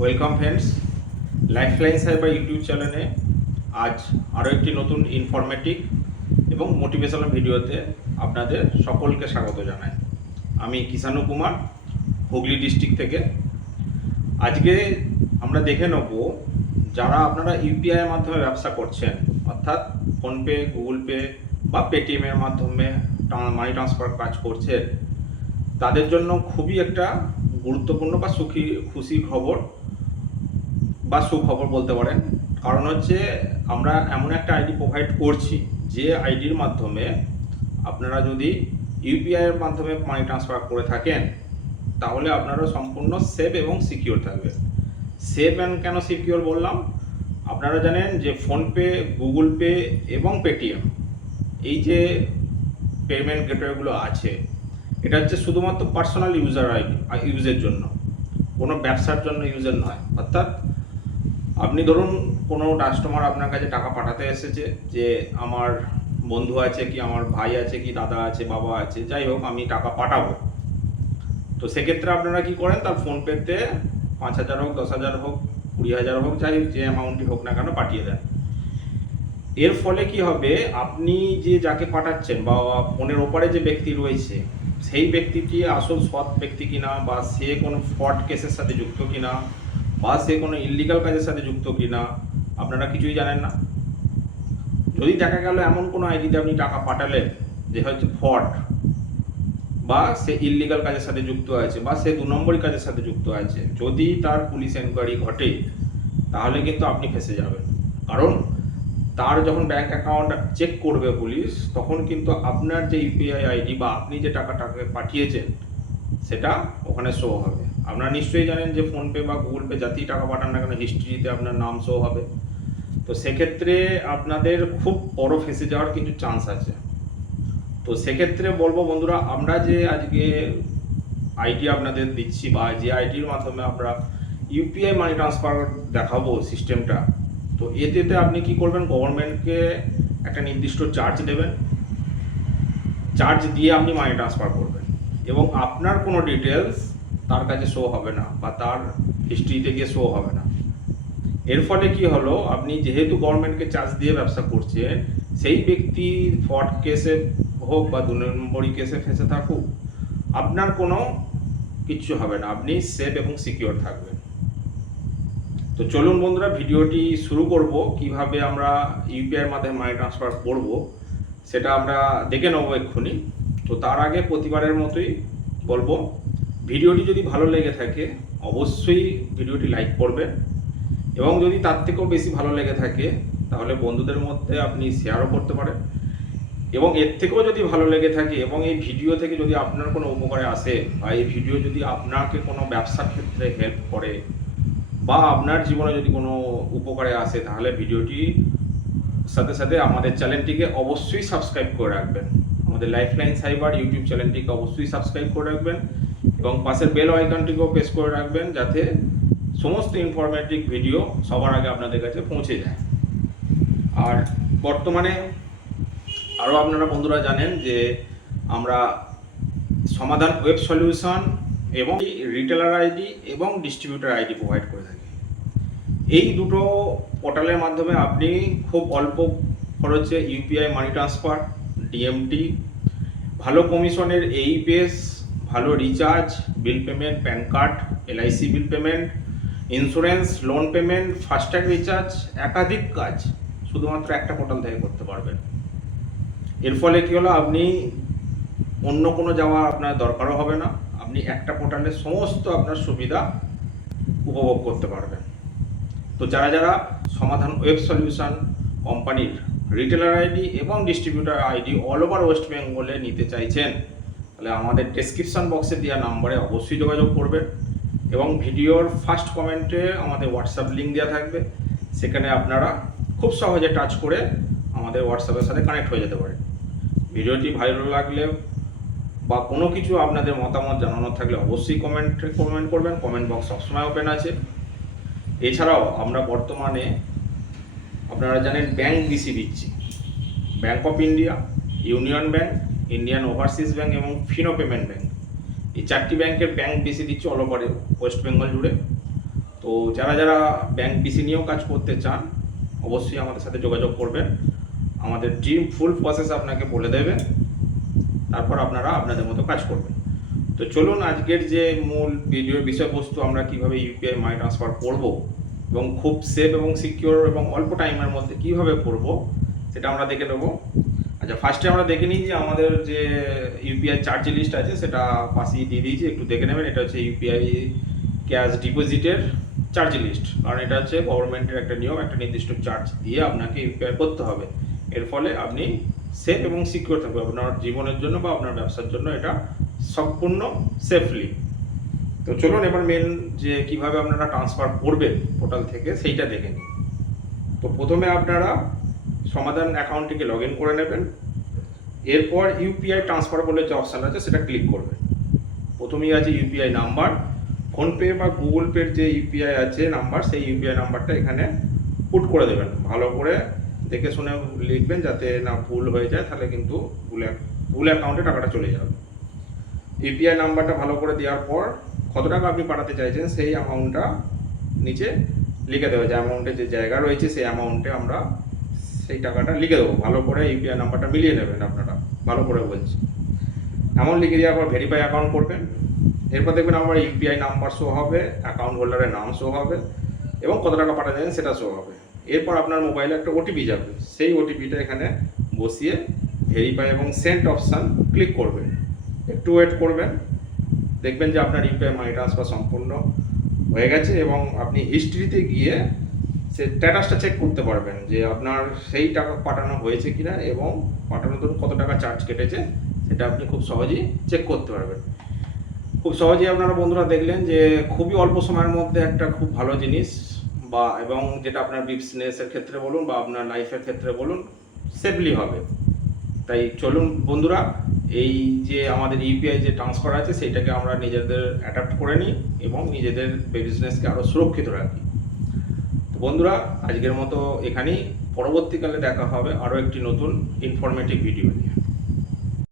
Welcome friends, lifeline cyber YouTube চ্যানেলে আজ আরও একটি নতুন ইনফরমেটিভ এবং মোটিভেশনাল ভিডিওতে আপনাদের সকলকে স্বাগত জানাই। আমি কিষাণু কুমার, হুগলি ডিস্ট্রিক্ট থেকে। আজকে আমরা দেখে নেব যারা আপনারা ইউপিআইয়ের মাধ্যমে ব্যবসা করছেন, অর্থাৎ ফোনপে, গুগল পে বা পেটিএমের মাধ্যমে মানি ট্রান্সফার কাজ করছেন, তাদের জন্য খুবই একটা গুরুত্বপূর্ণ বা খুশি খবর বা সুখবর বলতে পারেন। কারণ হচ্ছে আমরা এমন একটা আইডি প্রোভাইড করছি যে আইডির মাধ্যমে আপনারা যদি ইউপিআইয়ের মাধ্যমে মানি ট্রান্সফার করে থাকেন তাহলে আপনারা সম্পূর্ণ সেফ এবং সিকিউর থাকবে। সেফ অ্যান্ড কেন সিকিউর বললাম, আপনারা জানেন যে ফোনপে, গুগল পে এবং পেটিএম এই যে পেমেন্ট গেটওয়েগুলো আছে, এটা হচ্ছে শুধুমাত্র পার্সোনাল ইউজের জন্য, কোনো ব্যবসার জন্য ইউজের নয়। অর্থাৎ আপনি ধরুন কোনো কাস্টমার আপনার কাছে টাকা পাঠাতে এসেছে যে আমার বন্ধু আছে কি আমার ভাই আছে কি দাদা আছে বাবা আছে, যাই হোক আমি টাকা পাঠাবো, তো সেক্ষেত্রে আপনারা কি করেন, তার ফোনপেতে 5,000 হোক, 10,000 হোক, 20,000 হোক, যাই হোক যে অ্যামাউন্টই হোক না কেন পাঠিয়ে দেন। এর ফলে কি হবে, আপনি যে যাকে পাঠাচ্ছেন বা ফোনের ওপারে যে ব্যক্তি রয়েছে সেই ব্যক্তিটি আসল সৎ ব্যক্তি কিনা, বা সে কোনো ফ্রড কেসের সাথে যুক্ত কিনা, বা সে কোনো ইললিগাল কাজের সাথে যুক্ত কিনা, আপনারা কিছুই জানেন না। যদি দেখা গেল এমন কোনো আইডিতে আপনি টাকা পাঠালেন যে হয়তো ফ্রড, বা সে ইললিগাল কাজের সাথে যুক্ত আছে, বা সে 2 নম্বরই কাজের সাথে যুক্ত আছে, যদি তার পুলিশ এনকোয়ারি ঘটে তাহলে কিন্তু আপনি ফেঁসে যাবেন। কারণ তার যখন ব্যাংক অ্যাকাউন্ট চেক করবে পুলিশ, তখন কিন্তু আপনার যে ইউপিআই আইডি বা আপনি যে টাকাটাকে পাঠিয়েছেন সেটা ওখানে শো হবে। আপনারা নিশ্চয়ই জানেন যে ফোনপে বা গুগল পে যাতেই টাকা পাঠান না কেন হিস্ট্রিতে আপনার নাম শো হবে। তো সেক্ষেত্রে আপনাদের খুব বড় ফেঁসে যাওয়ার কিছু চান্স আছে। তো সেক্ষেত্রে বলবো বন্ধুরা, আমরা যে আজকে আইডি আপনাদের দিচ্ছি বা যে আইডির মাধ্যমে আমরা ইউপিআই মানি ট্রান্সফার দেখাবো সিস্টেমটা, তো এতে আপনি কি করবেন, গভর্নমেন্টকে একটা নির্দিষ্ট চার্জ দেবেন, চার্জ দিয়ে আপনি মানি ট্রান্সফার করবেন এবং আপনার কোনো ডিটেলস তার কাছে শো হবে না বা তার হিস্ট্রিতে গিয়ে শো হবে না। এর ফলে কি হলো, আপনি যেহেতু গভর্নমেন্টকে চার্জ দিয়ে ব্যবসা করছেন, সেই ব্যক্তি ফ্রড কেসে হোক বা 2 নম্বরই কেসে ফেঁসে থাকুক, আপনার কোনো কিচ্ছু হবে না, আপনি সেফ এবং সিকিউর থাকবেন। তো চলুন বন্ধুরা, ভিডিওটি শুরু করব। কিভাবে আমরা ইউপিআইয়ের মাধ্যমে মানি ট্রান্সফার করব সেটা আমরা দেখে নেব এক্ষুনি। তো তার আগে প্রতিবারের মতোই বলবো, ভিডিওটি যদি ভালো লেগে থাকে অবশ্যই ভিডিওটি লাইক করবেন, এবং যদি তার থেকেও বেশি ভালো লেগে থাকে তাহলে বন্ধুদের মধ্যে আপনি শেয়ারও করতে পারেন। এবং এর থেকেও যদি ভালো লেগে থাকে এবং এই ভিডিও থেকে যদি আপনার কোনো উপকারে আসে, বা এই ভিডিও যদি আপনাকে কোনো ব্যবসার ক্ষেত্রে হেল্প করে বা আপনার জীবনে যদি কোনো উপকারে আসে, তাহলে ভিডিওটি সাথে সাথে আমাদের চ্যানেলটিকে অবশ্যই সাবস্ক্রাইব করে রাখবেন। আমাদের লাইফলাইন সাইবার ইউটিউব চ্যানেলটিকে অবশ্যই সাবস্ক্রাইব করে রাখবেন এবং পাশের বেল আইকনটিকেও প্রেস করে রাখবেন, যাতে সমস্ত ইনফরমেটিভ ভিডিও সবার আগে আপনাদের কাছে পৌঁছে যায়। আর বর্তমানে আরও আপনারা বন্ধুরা জানেন যে আমরা সমাধান ওয়েব সলিউশন এবং রিটেলার আইডি এবং ডিস্ট্রিবিউটার আইডি প্রোভাইড করে থাকি। এই দুটো পোর্টালের মাধ্যমে আপনি খুব অল্প খরচে ইউপিআই মানি ট্রান্সফার, ডিএমটি, ভালো কমিশনের এইপিএস, ভালো recharge, bill payment, pan card, LIC bill payment, insurance, loan payment, FASTag recharge, একাধিক কাজ শুধুমাত্র একটা পোর্টাল থেকে করতে পারবেন। এর ফলে কী হলো, আপনি অন্য কোনো যাওয়া আপনার দরকারও হবে না, আপনি একটা পোর্টালে সমস্ত আপনার সুবিধা উপভোগ করতে পারবেন। তো যারা যারা সমাধান ওয়েব সলিউশন কোম্পানির রিটেলার আইডি এবং distributor ID all over West বেঙ্গলে নিতে চাইছেন, তাহলে আমাদের ডেসক্রিপশন বক্সে দেওয়া নাম্বারে অবশ্যই যোগাযোগ করবেন, এবং ভিডিওর ফার্স্ট কমেন্টে আমাদের হোয়াটসঅ্যাপ লিঙ্ক দেওয়া থাকবে, সেখানে আপনারা খুব সহজে টাচ করে আমাদের হোয়াটসঅ্যাপের সাথে কানেক্ট হয়ে যেতে পারেন। ভিডিওটি ভালো লাগলে বা কোনো কিছু আপনাদের মতামত জানানোর থাকলে অবশ্যই কমেন্ট করবেন, কমেন্ট বক্স সবসময় ওপেন আছে। এছাড়াও আমরা বর্তমানে আপনারা জানেন ব্যাংক বিসি দিচ্ছি, bank of India, union bank, Indian overseas bank এবং ফিনো পেমেন্ট ব্যাংক, এই 4টি ব্যাংকের ব্যাংক বিসি দিচ্ছি অল ওভার ওয়েস্ট বেঙ্গল জুড়ে। তো তো যারা যারা ব্যাংক পিসি নিয়েও কাজ করতে চান অবশ্যই আমাদের সাথে যোগাযোগ করবেন। আমাদের টিম ফুল প্রসেস আপনাকে বলে দেবে, তারপর আপনারা আপনাদের মতো কাজ করবেন। তো চলুন আজকের যে মূল ভিডিওর বিষয়বস্তু, আমরা কিভাবে ইউপিআই মানি ট্রান্সফার করব এবং খুব সেফ এবং সিকিউর এবং অল্প টাইমের মধ্যে কিভাবে করব সেটা আমরা দেখে নেব। আচ্ছা, ফার্স্টে আমরা দেখে নিই যে আমাদের যে ইউপিআই চার্জ লিস্ট আছে সেটা পাশেই দিয়ে দিয়েছি, একটু দেখে নেবেন। এটা হচ্ছে ইউপিআই ক্যাশ ডিপোজিটের চার্জ লিস্ট, কারণ এটা হচ্ছে গভর্নমেন্টের একটা নিয়ম, একটা নির্দিষ্ট চার্জ দিয়ে আপনাকে ইউপিআই করতে হবে। এর ফলে আপনি সেফ এবং সিকিউর থাকবে আপনার জীবনের জন্য বা আপনার ব্যবসার জন্য, এটা সম্পূর্ণ সেফলি। তো চলুন এবার মেন যে কিভাবে আপনারা ট্রান্সফার করবেন পোর্টাল থেকে সেইটা দেখে নিন। তো প্রথমে আপনারা সমাধান অ্যাকাউন্টটিকে লগ ইন করে নেবেন। এরপর ইউপিআই ট্রান্সফার বলে যে অপশান আছে সেটা ক্লিক করবেন। প্রথমেই আছে ইউপিআই নাম্বার, ফোনপে বা গুগল পের যে ইউপিআই আছে নাম্বার, সেই ইউপিআই নাম্বারটা এখানে পুট করে দেবেন। ভালো করে দেখে শুনে লিখবেন যাতে না ভুল হয়ে যায়, তাহলে কিন্তু ভুল অ্যাকাউন্টে টাকাটা চলে যাবে। ইউপিআই নাম্বারটা ভালো করে দেওয়ার পর কত টাকা আপনি পাঠাতে চাইছেন সেই অ্যামাউন্টটা নিচে লিখে দেবো। যে অ্যামাউন্টে যে জায়গা রয়েছে সেই অ্যামাউন্টে আমরা সেই টাকাটা লিখে দেবো। ভালো করে ইউপিআই নাম্বারটা মিলিয়ে নেবেন আপনারা, ভালো করে বলছি। অ্যামাউন্ট লিখে দেওয়ার পর ভেরিফাই অ্যাকাউন্ট করবেন। এরপর দেখবেন আমার ইউপিআই নাম্বার শো হবে, অ্যাকাউন্ট হোল্ডারের নাম শো হবে এবং কত টাকা পাঠাতে চাইছেন সেটা শো হবে। এরপর আপনার মোবাইলে একটা ওটিপি যাবে, সেই ওটিপিটা এখানে বসিয়ে ভেরিফাই এবং সেন্ড অপশান ক্লিক করবেন। একটু ওয়েট করবেন, দেখবেন যে আপনার ইউপিআই মানি ট্রান্সফার সম্পূর্ণ হয়ে গেছে এবং আপনি হিস্ট্রিতে গিয়ে সে স্ট্যাটাসটা চেক করতে পারবেন যে আপনার সেই টাকা পাঠানো হয়েছে কিনা এবং পাঠানোর জন্য কত টাকা চার্জ কেটেছে সেটা আপনি খুব সহজেই চেক করতে পারবেন। খুব সহজেই আপনারা বন্ধুরা দেখলেন যে খুবই অল্প সময়ের মধ্যে একটা খুব ভালো জিনিস, বা এবং যেটা আপনার বিজনেসের ক্ষেত্রে বলুন বা আপনার লাইফের ক্ষেত্রে বলুন সেফলি হবে। তাই চলুন বন্ধুরা, এই যে আমাদের ইউপিআই যে ট্রান্সফার আছে সেইটাকে আমরা নিজেদের অ্যাডাপ্ট করে নিই এবং নিজেদের বিজনেসকে আরও সুরক্ষিত রাখি। তো বন্ধুরা, আজকের মতো এখানেই, পরবর্তীকালে দেখা হবে আরও একটি নতুন ইনফরমেটিভ ভিডিও নিয়ে।